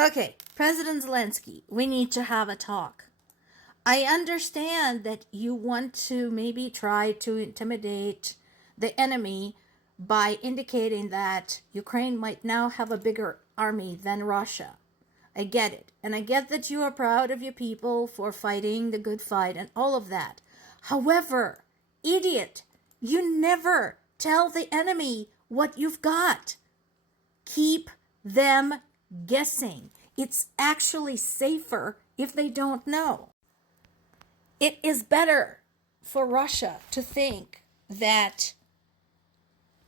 Okay, President Zelensky, we need to have a talk. I understand that you want to maybe try to intimidate the enemy by indicating that Ukraine might now have a bigger army than Russia. I get it. And I get that you are proud of your people for fighting the good fight and all of that. However, idiot, you never tell the enemy what you've got. Keep them guessing. It's actually safer if they don't know. It is better for Russia to think that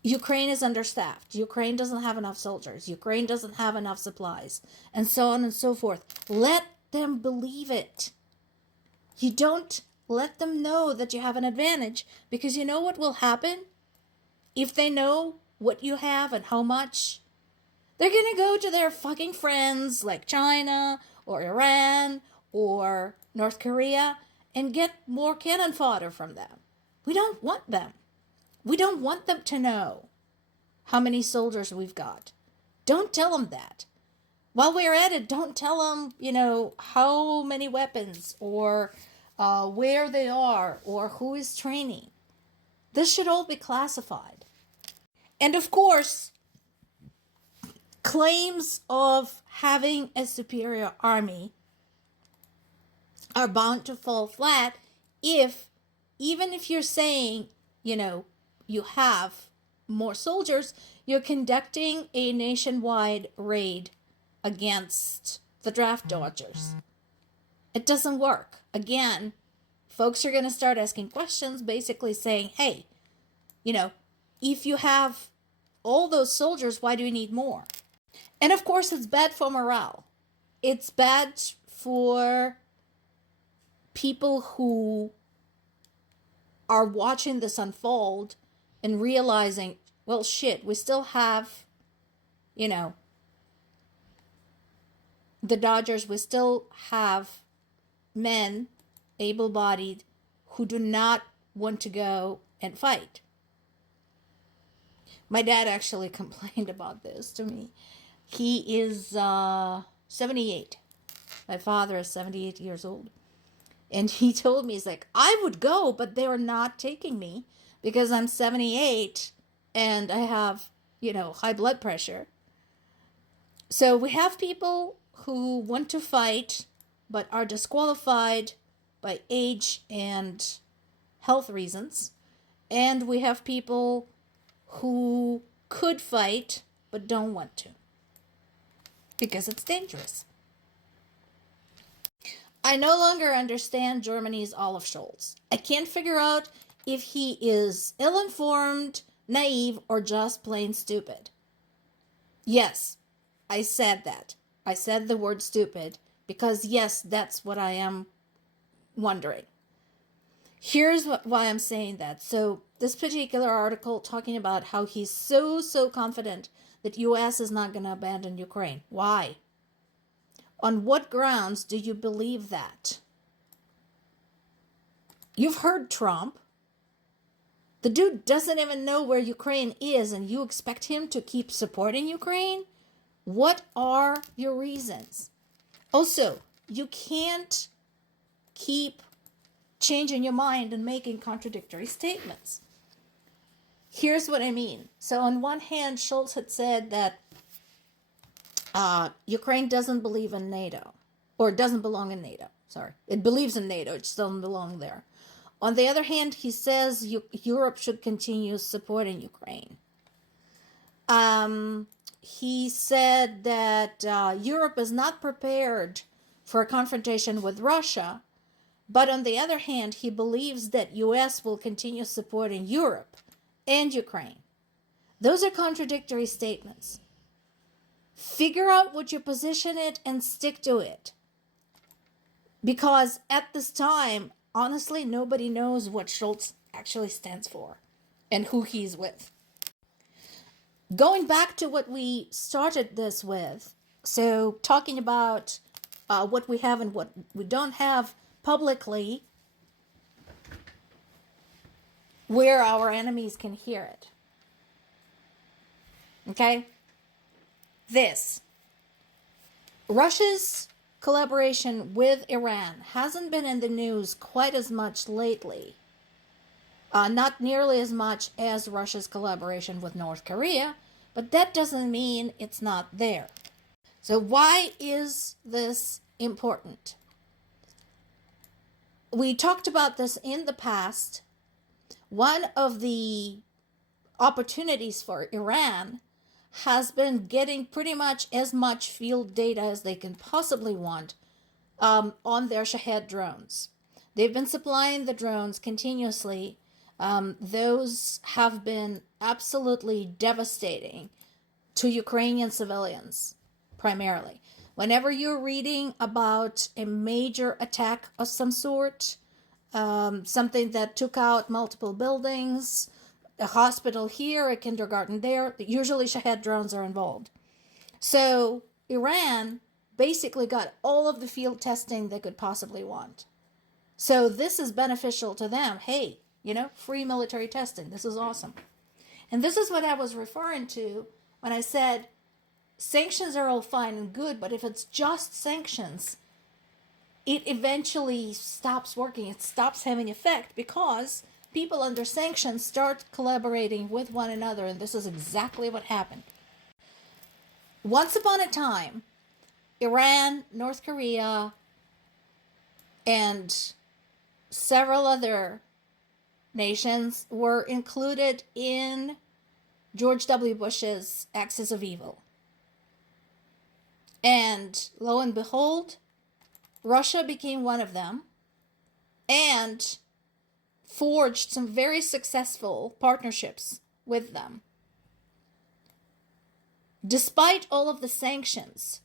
Ukraine is understaffed, Ukraine doesn't have enough soldiers, Ukraine doesn't have enough supplies, and so on and so forth. Let them believe it. You don't let them know that you have an advantage, because you know what will happen? If they know what you have and how much, they're going to go to their fucking friends like China or Iran or North Korea and get more cannon fodder from them. We don't want them. We don't want them to know how many soldiers we've got. Don't tell them that. While we're at it, don't tell them, how many weapons or where they are or who is training. This should all be classified. And of course, claims of having a superior army are bound to fall flat even if you're saying, you have more soldiers, you're conducting a nationwide raid against the draft dodgers. It doesn't work. Again, folks are going to start asking questions, basically saying, hey, if you have all those soldiers, why do you need more? And of course, it's bad for morale. It's bad for people who are watching this unfold and realizing, well, shit, we still have, the Dodgers, we still have men, able-bodied, who do not want to go and fight. My dad actually complained about this to me. He is 78. My father is 78 years old. And he told me, he's like, I would go, but they are not taking me because I'm 78 and I have, high blood pressure. So we have people who want to fight but are disqualified by age and health reasons. And we have people who could fight but don't want to because it's dangerous. I no longer understand Germany's Olaf Scholz. I can't figure out if he is ill-informed, naive, or just plain stupid. Yes, I said that. I said the word stupid because, yes, that's what I am wondering. Here's why I'm saying that. So this particular article talking about how he's so confident that U.S. is not going to abandon Ukraine. Why? On what grounds do you believe that? You've heard Trump. The dude doesn't even know where Ukraine is, and you expect him to keep supporting Ukraine? What are your reasons? Also, you can't keep changing your mind and making contradictory statements. Here's what I mean. So on one hand, Scholz had said that Ukraine doesn't believe in NATO, or doesn't belong in NATO. Sorry, it believes in NATO, it just doesn't belong there. On the other hand, he says Europe should continue supporting Ukraine. He said that Europe is not prepared for a confrontation with Russia, but on the other hand, he believes that U.S. will continue supporting Europe and Ukraine. Those are contradictory statements. Figure out what your position is and stick to it. Because at this time, honestly, nobody knows what Scholz actually stands for and who he's with. Going back to what we started this with, so talking about what we have and what we don't have publicly, where our enemies can hear it. Okay? This. Russia's collaboration with Iran hasn't been in the news quite as much lately. Not nearly as much as Russia's collaboration with North Korea, but that doesn't mean it's not there. So why is this important? We talked about this in the past. One of the opportunities for Iran has been getting pretty much as much field data as they can possibly want on their Shahed drones. They've been supplying the drones continuously. Those have been absolutely devastating to Ukrainian civilians, primarily. Whenever you're reading about a major attack of some sort, something that took out multiple buildings, a hospital here, a kindergarten there, usually Shahed drones are involved. So Iran basically got all of the field testing they could possibly want. So this is beneficial to them. Hey, free military testing. This is awesome. And this is what I was referring to when I said sanctions are all fine and good, but if it's just sanctions, it eventually stops working. It stops having effect because people under sanctions start collaborating with one another, and this is exactly what happened. Once upon a time, Iran, North Korea, and several other nations were included in George W. Bush's Axis of Evil. And lo and behold, Russia became one of them and forged some very successful partnerships with them. Despite all of the sanctions,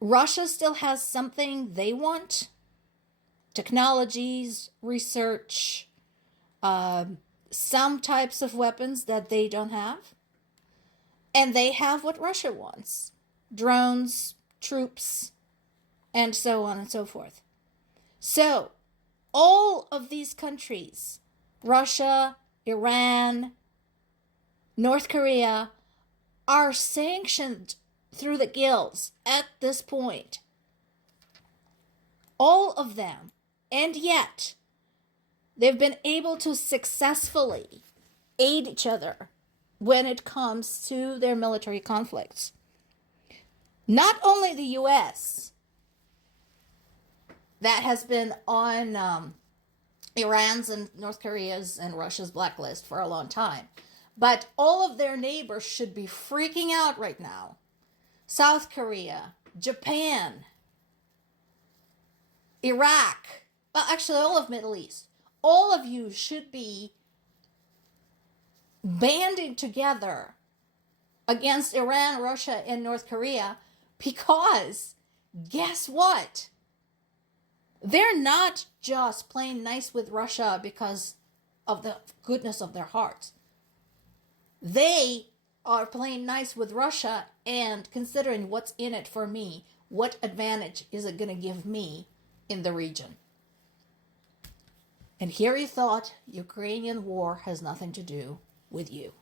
Russia still has something they want: technologies, research, some types of weapons that they don't have. And they have what Russia wants: drones, troops, and so on and so forth. So, all of these countries, Russia, Iran, North Korea, are sanctioned through the gills at this point. All of them. And yet, they've been able to successfully aid each other when it comes to their military conflicts. Not only the U.S., that has been on Iran's and North Korea's and Russia's blacklist for a long time, but all of their neighbors should be freaking out right now. South Korea, Japan, Iraq, well, actually all of Middle East. All of you should be banding together against Iran, Russia, and North Korea, because guess what? They're not just playing nice with Russia because of the goodness of their hearts. They are playing nice with Russia and considering what's in it for me. What advantage is it going to give me in the region? And here you thought Ukrainian war has nothing to do with you.